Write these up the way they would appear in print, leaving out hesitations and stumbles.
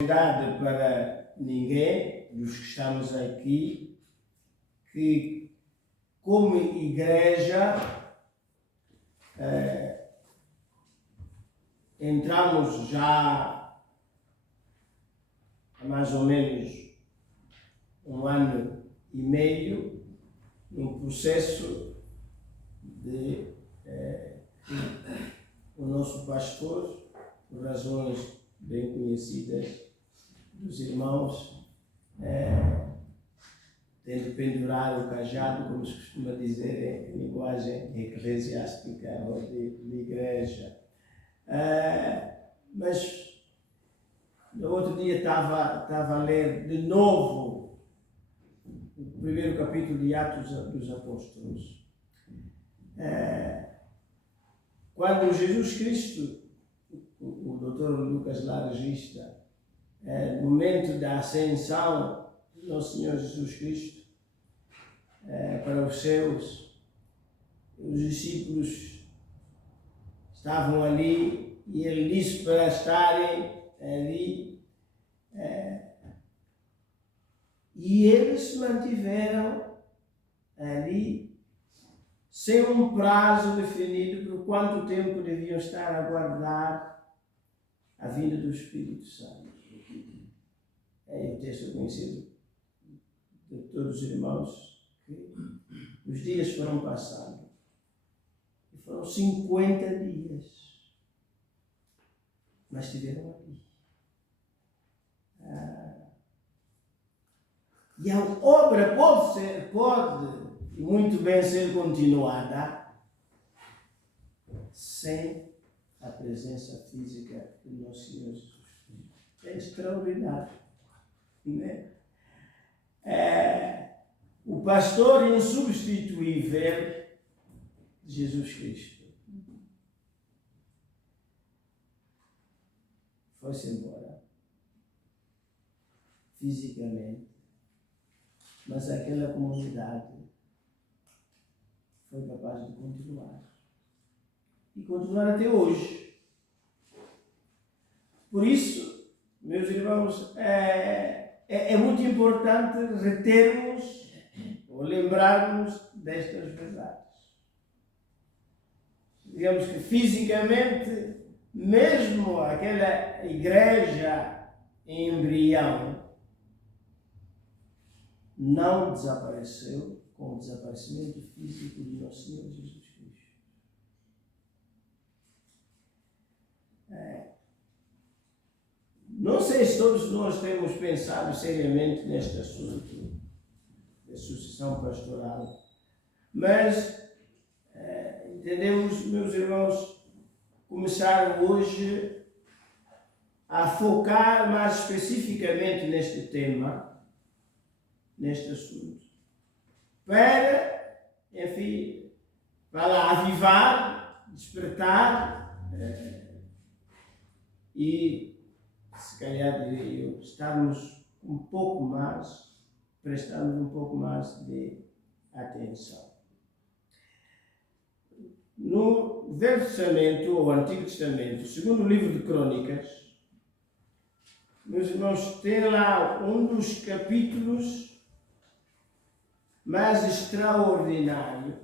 Novidade para ninguém dos que estamos aqui, que como igreja entramos já há mais ou menos 1 ano e meio num processo de o nosso pastor, por razões bem conhecidas dos irmãos, tem de pendurar o cajado, como se costuma dizer em linguagem eclesiástica ou de igreja. Mas no outro dia estava a ler de novo o primeiro capítulo de Atos dos Apóstolos. Quando Jesus Cristo, o Dr. Lucas lá registra, no momento da ascensão do nosso Senhor Jesus Cristo para os céus, os discípulos estavam ali e ele disse para estarem ali, e eles se mantiveram ali sem um prazo definido por quanto tempo deviam estar a aguardar a vinda do Espírito Santo. É o texto conhecido de todos os irmãos, que os dias foram passando. E foram 50 dias. Mas estiveram ali. E a obra pode muito bem ser continuada sem a presença física do nosso Senhor Jesus Cristo. É extraordinário, né? O pastor insubstituível de Jesus Cristo foi-se embora fisicamente, mas aquela comunidade foi capaz de continuar. E continuar até hoje. Por isso, meus irmãos, é muito importante retermos ou lembrarmos destas verdades. Digamos que fisicamente, mesmo aquela igreja em embrião não desapareceu com o desaparecimento físico de nosso Senhor Jesus Cristo. Não sei se todos nós temos pensado seriamente neste assunto da sucessão pastoral, mas entendemos, meus irmãos, começar hoje a focar mais especificamente neste tema, neste assunto, para, enfim, para lá avivar, despertar e, se calhar diria eu, estarmos um pouco mais, prestarmos um pouco mais de atenção. No Velho Testamento, ou Antigo Testamento, segundo o livro de Crônicas, meus irmãos, tem lá um dos capítulos mais extraordinários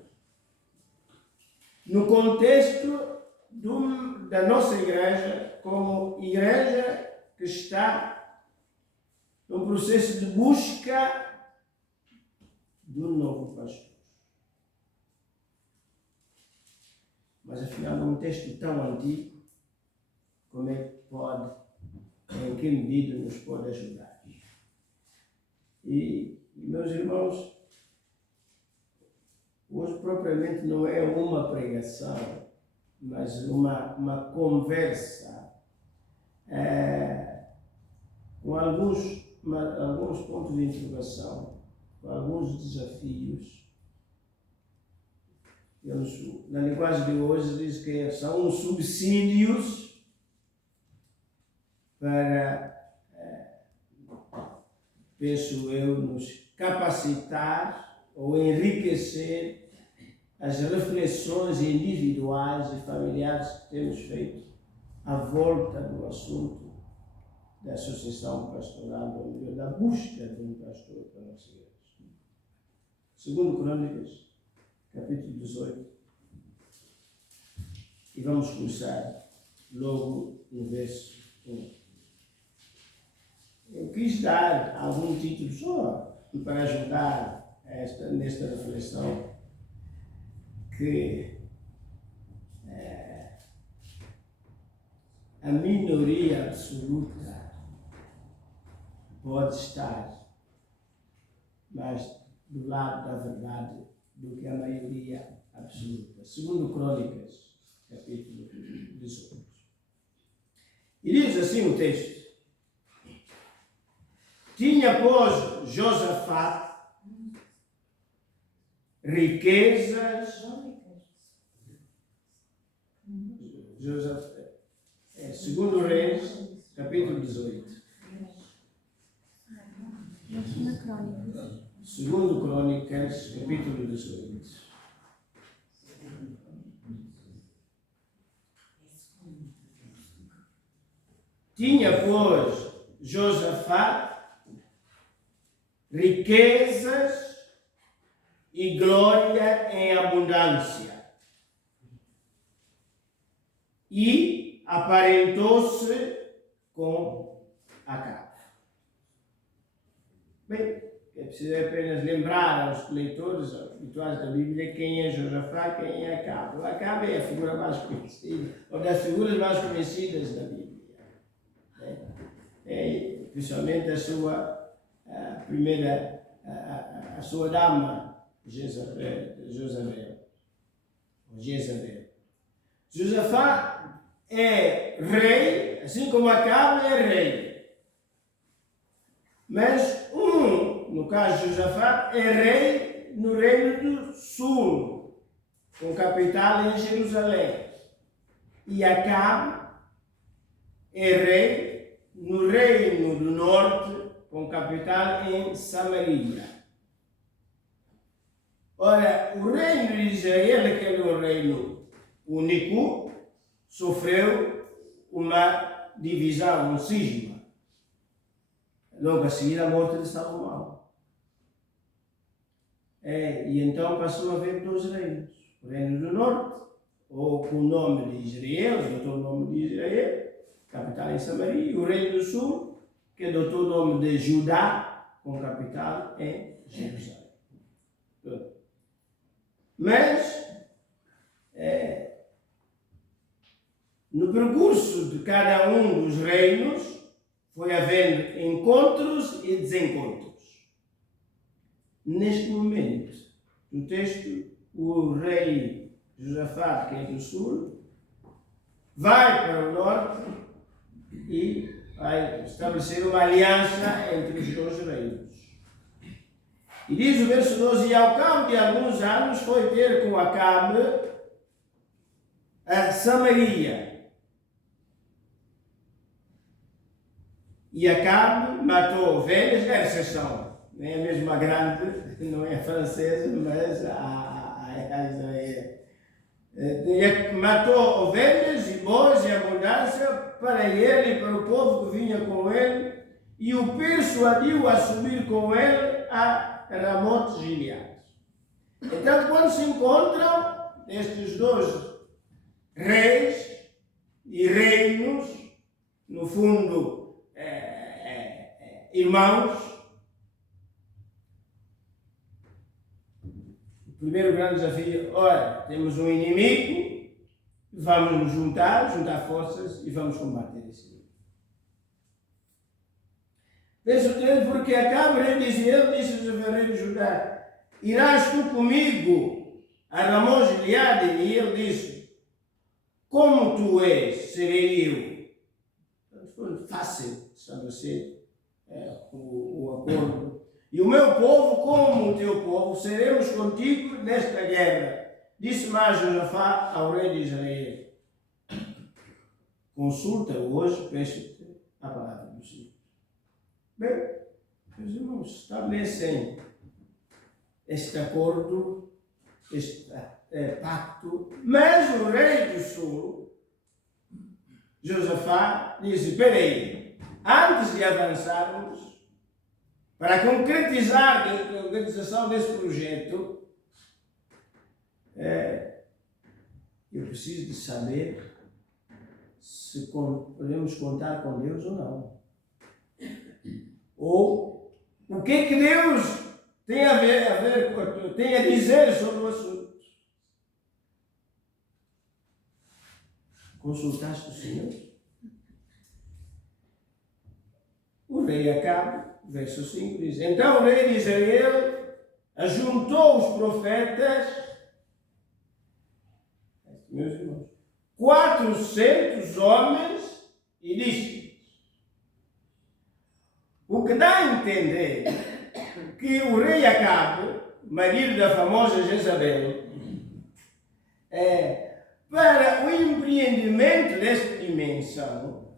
no contexto da nossa igreja, como igreja que está num processo de busca do novo pastor. Mas afinal, num texto tão antigo, como é que pode, em que medida nos pode ajudar? E meus irmãos, hoje propriamente não é uma pregação, mas uma conversa com alguns pontos de interrogação, com alguns desafios. Na linguagem de hoje diz que são subsídios para, penso eu, nos capacitar ou enriquecer as reflexões individuais e familiares que temos feito à volta do assunto da associação pastoral, ou melhor, da busca de um pastor para a nossa igreja. Segundo Crônicas, capítulo 18. E vamos começar logo no verso 1. Eu quis dar algum título só para ajudar nesta reflexão que a minoria absoluta pode estar mais do lado da verdade do que a maioria absoluta. Segundo Crônicas, capítulo 18. E diz assim o texto: tinha, pois, Josafá riquezas. Segundo Reis, capítulo 18. Segundo Crônicas, capítulo 18. Tinha, pois, Josafá riquezas e glória em abundância, e aparentou-se com Acabe. Bem, é preciso apenas lembrar aos leitores habituais da Bíblia quem é Josafá, quem é Acabe. O Acabe é a figura mais conhecida, ou das figuras mais conhecidas da Bíblia. Principalmente a sua primeira, a sua dama, Jezabel. Josafá é rei, assim como Acabe é rei. Mas no caso de Josafá, é rei no reino do sul, com capital em Jerusalém. E Acabe é rei no reino do norte, com capital em Samaria. Ora, o reino de Israel, que era um reino único, sofreu uma divisão, um cisma, logo a seguir a morte de Salomão. E então passou a haver dois reinos. O reino do norte, ou com o nome de Israel, adotou o nome de Israel, capital em Samaria, e o reino do sul, que adotou o nome de Judá, com capital em Jerusalém. Mas, no percurso de cada um dos reinos, foi havendo encontros e desencontros. Neste momento, no texto, o rei Josafá, que é do sul, vai para o norte e vai estabelecer uma aliança entre os dois reinos. E diz o verso 12: e ao cabo de alguns anos foi ter com Acabe a Samaria. E Acabe matou ovelhas, é a exceção, não é mesmo a grande, não é a francesa, mas a Israel. Matou ovelhas e bois em abundância para ele e para o povo que vinha com ele, e o persuadiu a subir com ele a Ramote Gileade. Então, quando se encontram estes dois reis e reinos, no fundo, irmãos, o primeiro grande desafio: olha, temos um inimigo, vamos nos juntar forças e vamos combater esse inimigo. Verso 13: porque Acabe, rei de Israel, disse ao rei de Judá: irás tu comigo a Ramote Gileade? E ele disse: como tu és, serei eu. Então, foi fácil estabelecer o acordo. E o meu povo, como o teu povo, seremos contigo nesta guerra. Disse mais Josafá ao rei de Israel: consulta hoje, peço-te a palavra do Senhor. Bem, meus irmãos, estabelecem este acordo, este pacto, mas o rei do sul, Josafá, disse: espera aí, antes de avançarmos, para concretizar a concretização desse projeto, eu preciso de saber se podemos contar com Deus ou não. Ou o que é que Deus tem tem a dizer sobre o assunto. Consultaste o Senhor? O rei Acabe, verso 5, diz: então o rei de Israel ajuntou os profetas, meus irmãos, 400 homens, e disse: o que dá a entender que o rei Acabe, marido da famosa Jezabel, para o empreendimento desta dimensão,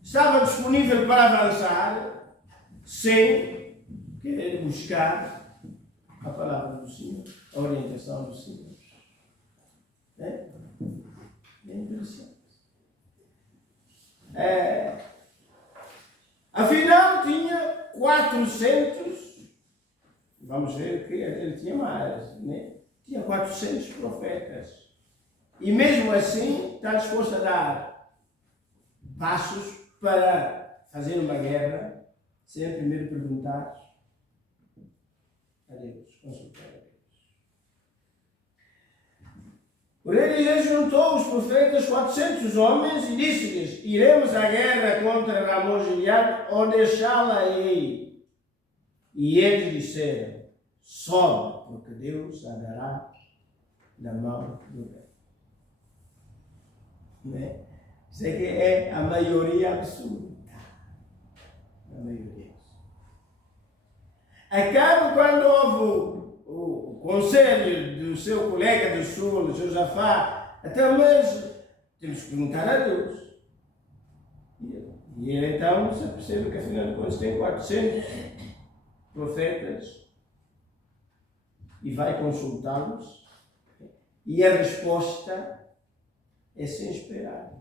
estava disponível para avançar sem querer buscar a palavra do Senhor, a orientação do Senhor. É interessante. Afinal, tinha 400, vamos ver que ele tinha mais, né? Tinha 400 profetas. E mesmo assim, está disposto a dar passos para fazer uma guerra, sem primeiro perguntar a Deus, consultar a Deus. O rei de Israel juntou os profetas, 400 homens, e disse-lhes: iremos à guerra contra Ramon Gileade ou deixá-la-ei? E eles disseram: sobe, porque Deus a dará na mão do rei. Né? Isso é que é a maioria absoluta. A maioria. Acabe, quando houve o conselho do seu colega do sul, Josafá, até mas temos que perguntar a Deus. E ele então se percebe que afinal de contas tem 400 profetas e vai consultá-los, e a resposta é sem esperar: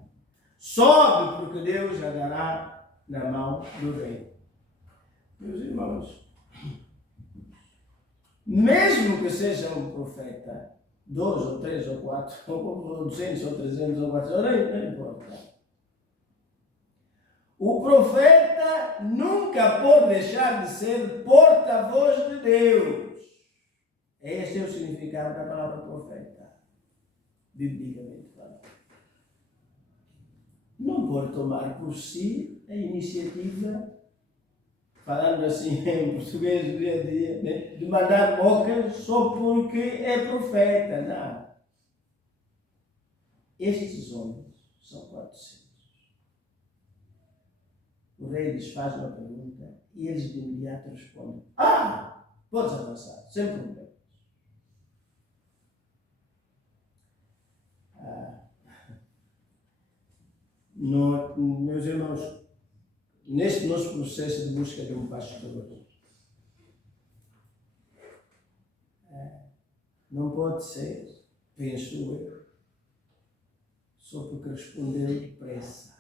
sobe, porque Deus a dará na mão do rei. Meus irmãos, mesmo que seja um profeta, 2 ou 3 ou 4, ou 200 ou 300 ou 400, não importa. O profeta nunca pode deixar de ser porta-voz de Deus. Este é o significado da palavra profeta, biblicamente falando. Não pode tomar por si a iniciativa, falando assim em português do dia a dia, né, de mandar bocas só porque é profeta. Não. Estes homens são 400. O rei lhes faz uma pergunta e eles de imediato respondem: podes avançar, sem problemas. Meus irmãos, neste nosso processo de busca de um pastor, não pode ser, penso eu, só porque respondeu depressa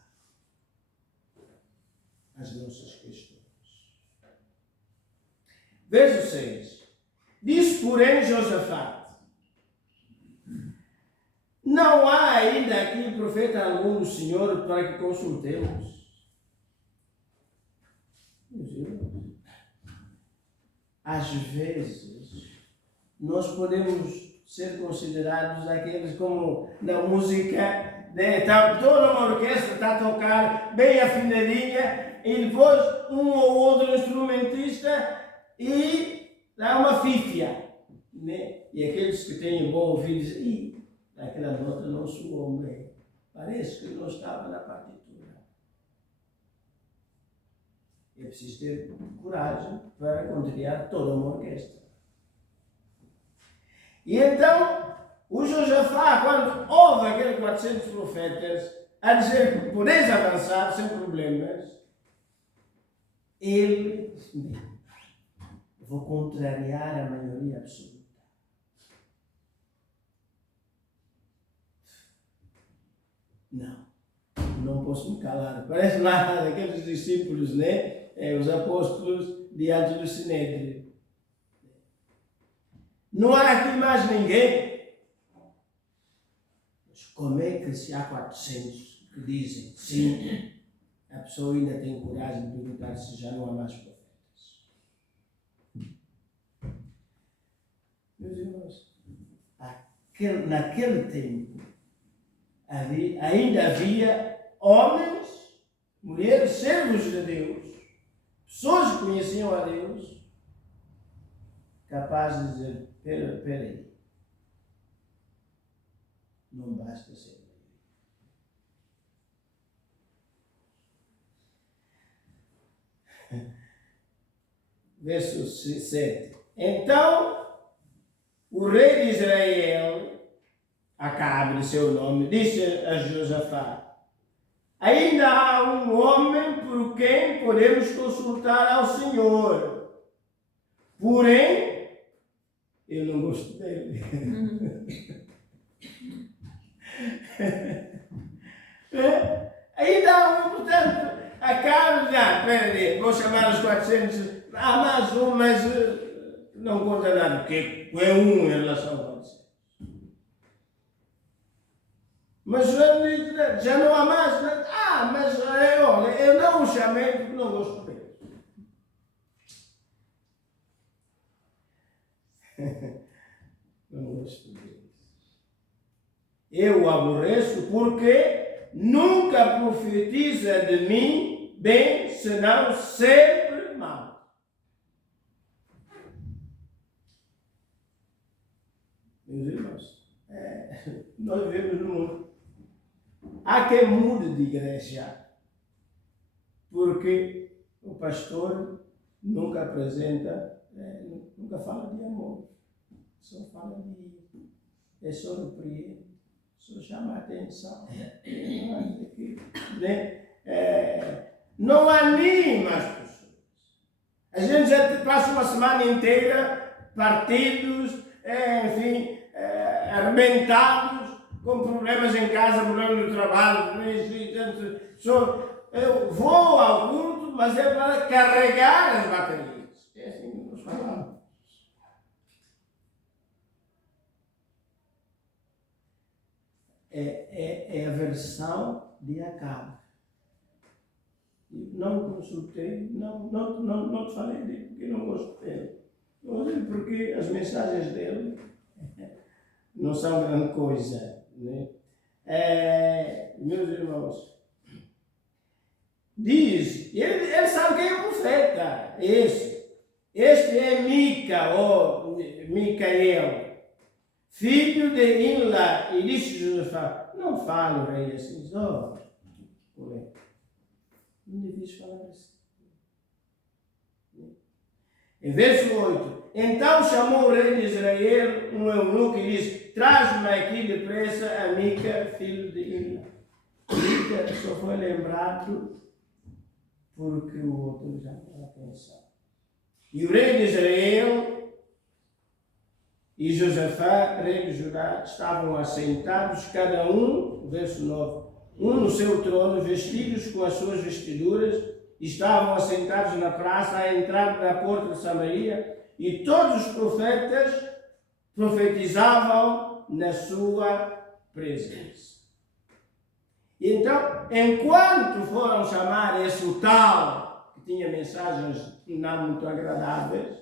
às nossas questões. Verso 6. Disse, porém, Josafá: não há ainda aqui profeta algum do Senhor para que consultemos. Às vezes, nós podemos ser considerados aqueles como na música, né? Toda uma orquestra está a tocar bem afinadinha e depois um ou outro instrumentista e dá uma fífia, né? E aqueles que têm bom ouvido dizem: aquela nota não soou bem, parece que não estava na partitura. É preciso ter coragem para contrariar toda uma orquestra. E então, o Josafá, quando ouve aqueles 400 profetas a dizer que podeis avançar sem problemas, ele diz: vou contrariar a maioria absoluta. Não. não posso me calar. Parece lá daqueles discípulos, né? Os apóstolos diante do Sinédrio. Não há aqui mais ninguém. Mas como é que se há 400 que dizem sim, a pessoa ainda tem coragem de perguntar se já não há mais profetas? Meus irmãos, naquele tempo ainda havia homens, mulheres, servos de Deus, pessoas que conheciam a Deus, capazes de dizer, espera aí, não basta ser maioria. Verso 7. Então, o rei de Israel, Acabe de seu nome, disse a Josafá: ainda há um homem por quem podemos consultar ao Senhor. Porém, eu não gosto dele. Ainda há um, portanto, Acabe, espera aí, vou chamar os 400, há mais um, mas não conta nada, porque é um em relação ao 400. Mas já não há mais, mas olha, eu não o chamei porque não gosto dele. Não gosto dele. Eu o aborreço porque nunca profetiza de mim bem, senão sempre mal. Meus irmãos, nós vivemos no mundo. Há quem mude de igreja, porque o pastor nunca apresenta, nunca fala de amor, só fala de só repreende, só chama a atenção, não anima as pessoas. A gente já passa uma semana inteira, partidos, arrebentados, com problemas em casa, problemas no trabalho, eu vou ao culto, mas é para carregar as baterias. É assim que nós falamos. É a versão de Acabe. Não consultei, não te falei dele, porque não gosto dele. Não gosto dele porque as mensagens dele não são grande coisa. Né? Meus irmãos, diz, ele sabe quem é o profeta, este é Mica, ou Micael, filho de Imla, e disse Josafá, não fale o rei assim, não devias falar assim. Em verso 8, então chamou o rei de Israel um eunuco e disse, traz-me aqui depressa a Mica, filho de Imla. Mica só foi lembrado porque o outro já não pensava. E o rei de Israel e Josafá, rei de Judá, estavam assentados, cada um, verso 9, um no seu trono, vestidos com as suas vestiduras, estavam assentados na praça, à entrada da porta de Samaria, e todos os profetas profetizavam na sua presença. E então, enquanto foram chamar esse tal, que tinha mensagens não muito agradáveis,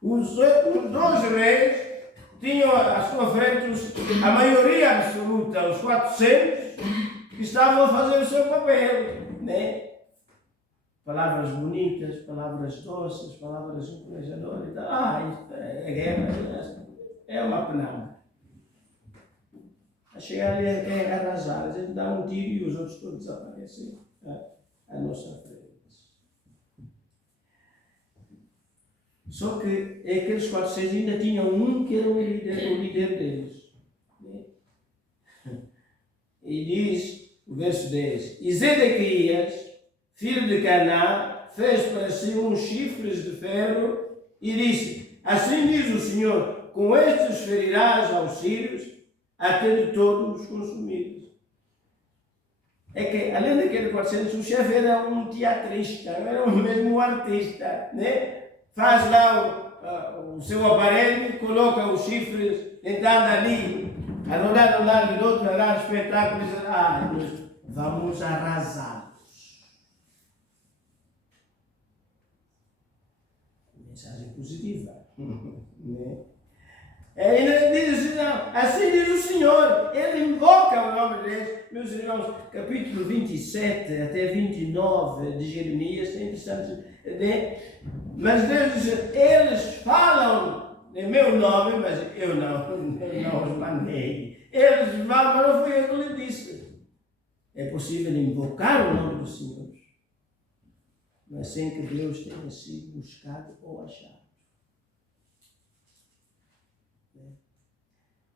os dois reis tinham à sua frente a maioria absoluta, os 400, que estavam a fazer o seu papel, né? Palavras bonitas, palavras doces, palavras encorajadoras. Então, a guerra é uma penada. A chegar ali é arrasar, a gente dá um tiro e os outros todos desaparecem à nossa frente. Só que aqueles 400 ainda tinham um que era o líder deles. Né? E diz, o verso 10, e Zedequias, filho de Caná, fez para si uns chifres de ferro e disse, assim diz o Senhor, com estes ferirás aos sírios, até de todos os consumidos. é que, além daquele 400, o chefe era um teatrista, era mesmo um artista, né? Faz lá o seu aparelho, coloca os chifres, tentando ali, a rodar de um lado e do outro, a dar espetáculos. Nós vamos arrasá-los. Mensagem positiva. Né? Ele diz assim, não, assim diz o Senhor, ele invoca o nome de Deus. Meus irmãos, capítulo 27 até 29 de Jeremias, é interessante, né? Mas Deus diz, eles falam em meu nome, mas eu não os mandei. Eles falam, mas não fui eu que lhe disse. É possível invocar o nome do Senhor, mas sem que Deus tenha sido buscado ou achado.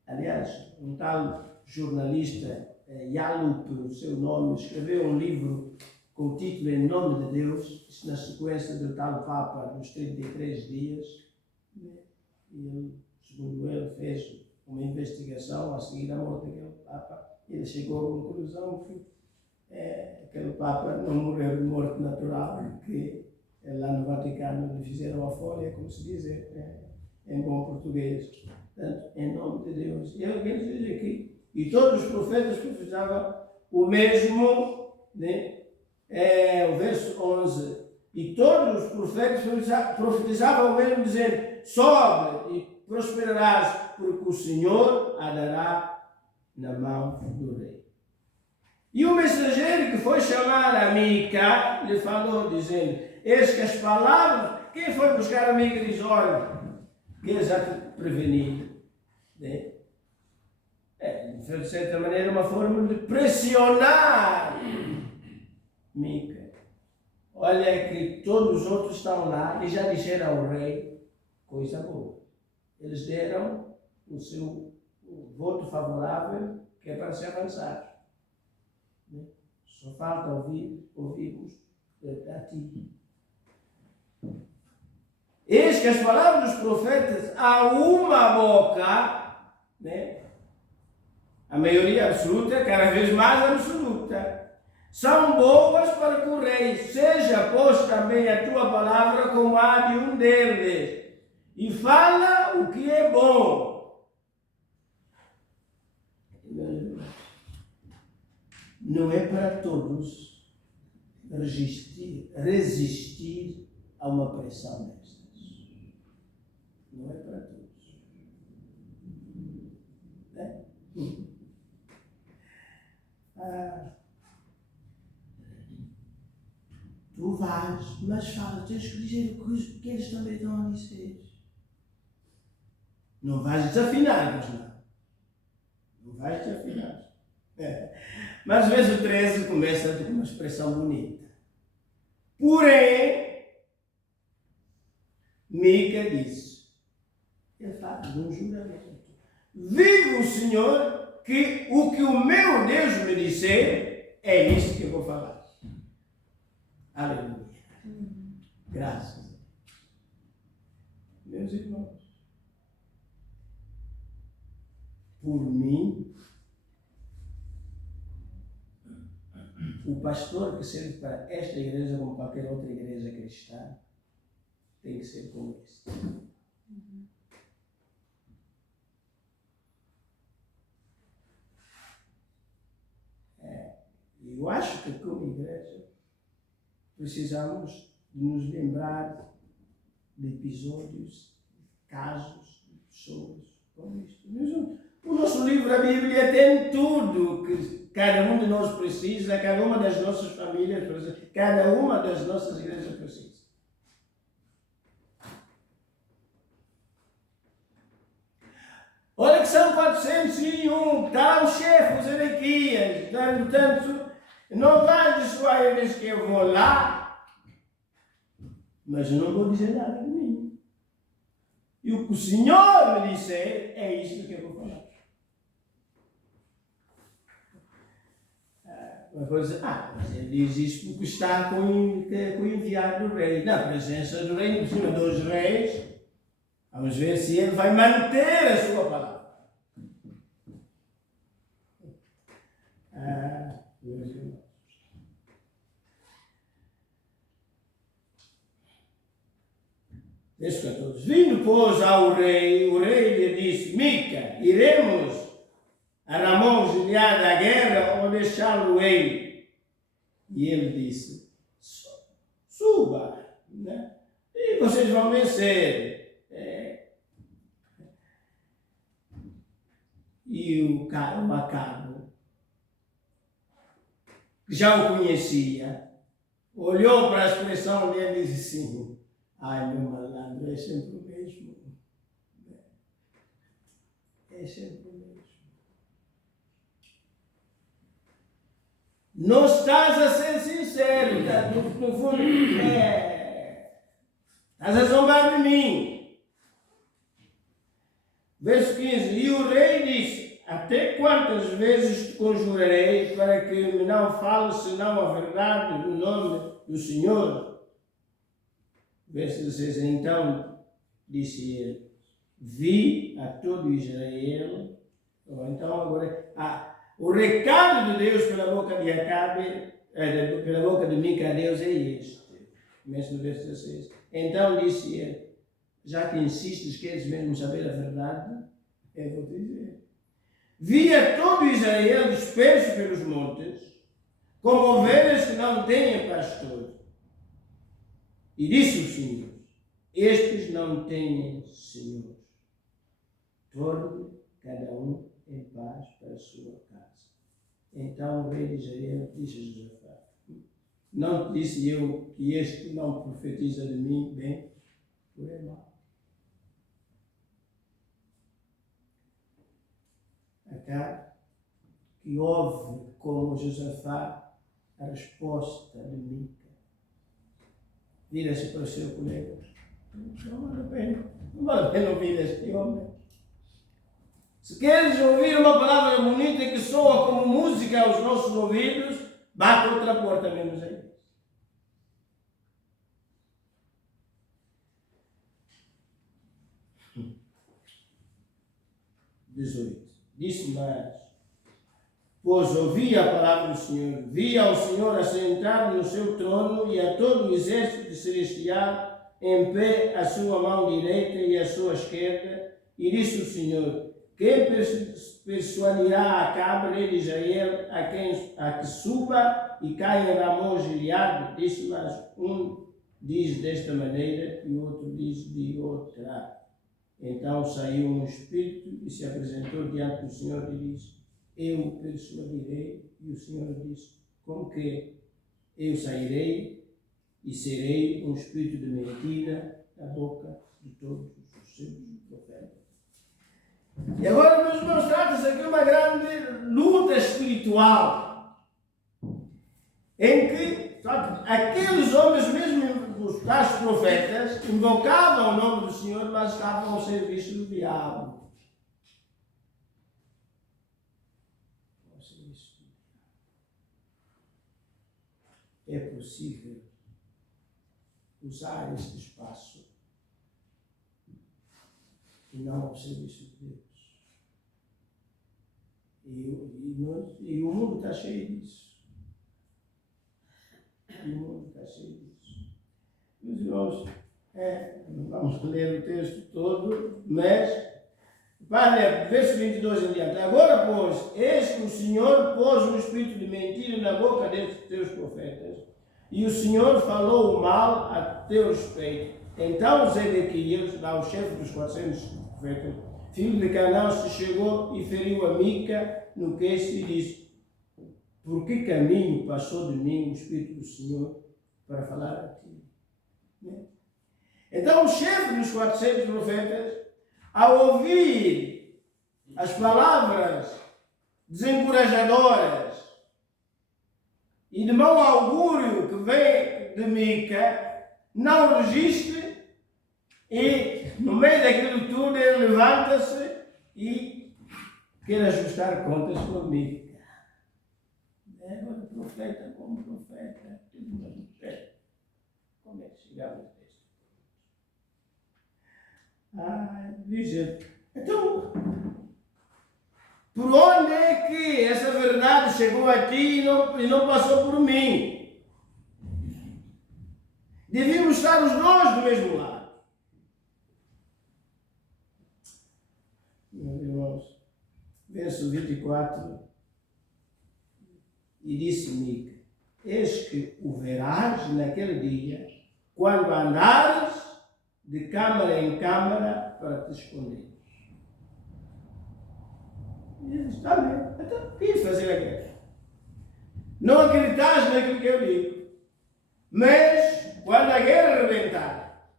Aliás, um tal jornalista, Yalup, o seu nome, escreveu um livro com o título Em Nome de Deus, na sequência do tal Papa dos 33 dias. E ele, segundo ele, fez uma investigação a seguir a morte daquele Papa. Ele chegou à conclusão que aquele Papa não morreu de morte natural, que lá no Vaticano lhe fizeram a folha, como se diz em bom português. Portanto, em nome de Deus. E ele diz aqui, e todos os profetas profetizavam o mesmo, né? O verso 11, e todos os profetas profetizavam o mesmo, dizendo, sobe e prosperarás, porque o Senhor a dará na mão do rei. E o mensageiro que foi chamar a Mica, lhe falou, dizendo, eis que as palavras, quem foi buscar a Mica diz, olha, que já te preveni. Né? De certa maneira, uma forma de pressionar Mica. Olha que todos os outros estão lá e já disseram ao rei coisa boa. Eles deram o seu voto favorável, que é para se avançar. Né? Só falta ouvirmos a ti. Eis que as palavras dos profetas há uma boca, né? A maioria absoluta, cada vez mais absoluta, são boas para que o rei seja posto também a tua palavra como a de um deles, e fala o que é bom. Não é para todos resistir a uma pressão destas. Não é para todos. Né? Tu vais, mas fala, tens que dizer o que eles também estão a dizer. Não vais desafinar, mas não. Não vais desafinar. Mas às vezes o 13 começa com uma expressão bonita. Porém, Mica disse, ele faz um juramento. Vive o Senhor, que o meu Deus me disser, é isto que eu vou falar. Aleluia. Graças a Deus. Meus irmãos, por mim, o pastor que serve para esta igreja, como qualquer outra igreja cristã, tem que ser como este. Eu acho que como igreja precisamos de nos lembrar de episódios, de casos, de pessoas como isto. O nosso livro, a Bíblia, tem tudo que cada um de nós precisa, cada uma das nossas famílias precisa, cada uma das nossas igrejas precisa. Olha que são 401, está lá o chefe, o Zedequias, portanto, não vai dissuadir eles que eu vou lá, mas eu não vou dizer nada de mim. E o que o Senhor me disser, é isto que eu vou falar. Mas vou dizer, mas ele diz isto porque está com o enviado do rei. Na presença do rei, por cima dos reis, vamos ver se ele vai manter a sua palavra. Meus irmãos. Verso 14. Vindo, pois, ao rei, o rei lhe disse: Mica, iremos a Ramon Gileade à guerra ou deixá-lo-ei? E ele disse: Suba, né? E vocês vão vencer. E o Acabe, que já o conhecia, olhou para a expressão dele e disse assim: ai, meu malandro, é sempre o mesmo. É sempre o mesmo. Não estás a ser sincero, no fundo, estás a zombar de mim. Verso 15, e o rei disse: até quantas vezes te conjurarei para que me não fales senão a verdade no nome do Senhor? Verso 16, então disse ele: vi a todo Israel. Então agora, o recado de Deus pela boca de Acabe, pela boca de Mica a Deus é este. Começa no verso 16. Então disse ele: já que insistes, queres mesmo saber a verdade? Eu vou te dizer. Vi a todo Israel disperso pelos montes, como ovelhas que não têm pastor. E disse o Senhor: estes não têm Senhor. Torne cada um em paz para a sua casa. Então o rei de Israel disse a Josafá: não te disse eu que este não profetiza de mim bem, por é mal. Acabe, que ouve como Josafá a resposta de Mica, vira-se para o seu colega: não vale a pena ouvir este homem. Se queres ouvir uma palavra bonita que soa como música aos nossos ouvidos, bate outra porta menos aí. 18. Disse mais: pois ouvi a palavra do Senhor, vi ao Senhor assentado no seu trono e a todo o exército celestial em pé à sua mão direita e à sua esquerda, e disse o Senhor: quem persuadirá Acabe, rei de Israel, a que suba e caia em Ramon Gileade? Disse mais: um diz desta maneira e o outro diz de outra. Então saiu um espírito e se apresentou diante do Senhor e disse: eu o persuadirei. E o Senhor disse: com que eu sairei e serei um espírito de mentira da boca de todos os seus profetas. E agora, meus irmãos, trata-se aqui de uma grande luta espiritual, em que aqueles homens, mesmo os tais profetas, invocavam o nome do Senhor, mas estavam ao serviço do diabo. É possível usar este espaço e não ao serviço de Deus. E o mundo está cheio disso. E o mundo está cheio disso. Meus irmãos, não vamos ler o texto todo, mas vale, verso 22 em diante. Agora, pois, eis que o Senhor pôs um espírito de mentira na boca destes teus profetas, e o Senhor falou o mal a teu respeito. Então Zedequias, lá o chefe dos 400 profetas, filho de Canaã, se chegou e feriu a Mica no queixo e disse: por que caminho passou de mim o Espírito do Senhor para falar a ti? Então o chefe dos 400 profetas, ao ouvir as palavras desencorajadoras e de mau augúrio que vem de Mica, não resiste e, no meio daquilo tudo, ele levanta-se e quer ajustar contas com Mica. Agora, profeta como profeta, como é que chegamos a este? Diz, então, por onde é que essa verdade chegou a ti e não passou por mim? Devíamos estar os dois do mesmo lado. verso 24, e disse Mica: eis que o verás naquele dia, quando andares de câmara em câmara para te esconder. E ele disse: está bem, então o que é fazer a guerra? Não acreditas naquilo que eu digo, mas quando a guerra arrebentar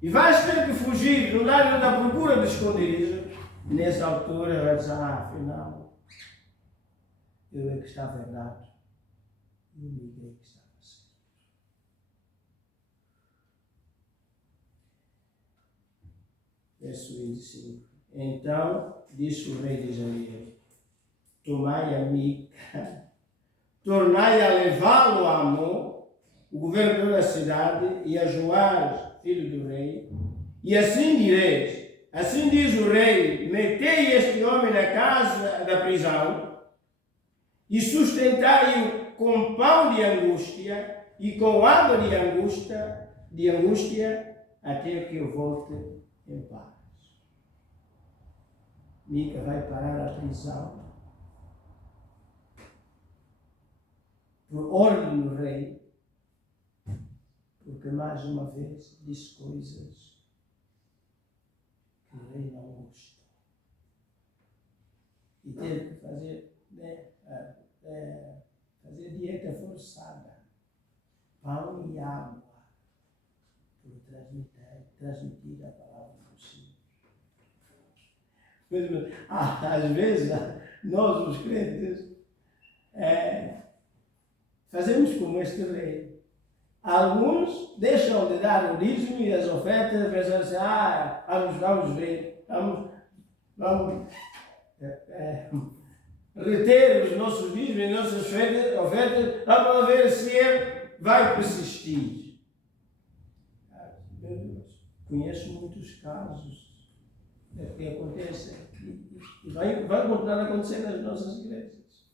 e vais ter que fugir no lado da procura de esconderijo, nessa altura vai dizer: afinal, eu é que estava errado e o Mica é que estava certo. Verso 25. Então disse o rei de Israel: tomai a Mica, tornai a levá-lo a Amon, o governador da cidade, e a Joás, filho do rei, e assim direis: assim diz o rei, metei este homem na casa da prisão, e sustentai-o com pão de angústia, e com água de angústia, até que eu volte em paz. Mica vai parar a prisão por ordem do rei, porque mais uma vez disse coisas que o rei não gosta. E teve que fazer, fazer dieta forçada, pão e água, por transmitir a palavra do Senhor. Às vezes, nós os crentes fazemos como este rei. Alguns deixam de dar o dízimo e as ofertas, pensando assim: vamos ver, vamos reter os nossos dízimos e nossas ofertas, vamos ver se ele vai persistir. Meu Deus, conheço muitos casos que acontecem e vai continuar a acontecer nas nossas igrejas.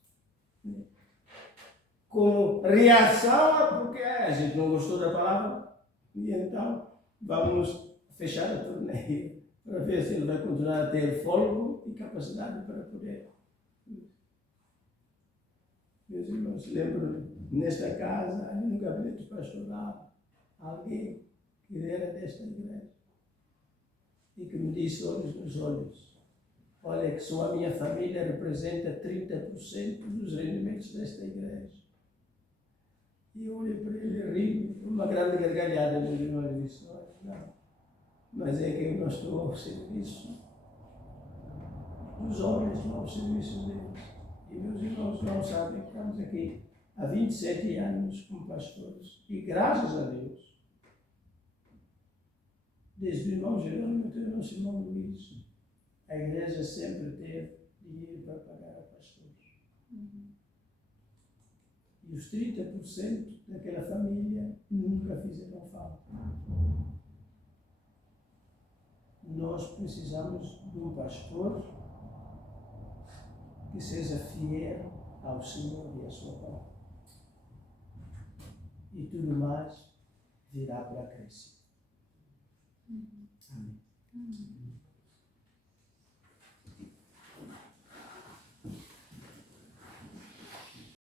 Como reação, porque a gente não gostou da palavra, e então vamos fechar a torneira para ver se ele vai continuar a ter fôlego e capacidade para poder. Meus irmãos, lembro nesta casa, ali no gabinete pastoral, alguém que era desta igreja e que me disse, olhos nos olhos: olha, que só a minha família representa 30% dos rendimentos desta igreja. E eu olhei para ele, ri, uma grande gargalhada, meus irmãos, e disse: olha, não, mas é que eu não estou ao serviço dos homens, não ao serviço deles. E meus irmãos não sabem que estamos aqui há 27 anos como pastores, e graças a Deus, desde o irmão Jerônimo até o nosso irmão Luís, a igreja sempre teve dinheiro para pagar a pastores. E os 30% daquela família nunca fizeram falta. Nós precisamos de um pastor que seja fiel ao Senhor e à sua palavra. E tudo mais virá por acréscimo. Amém.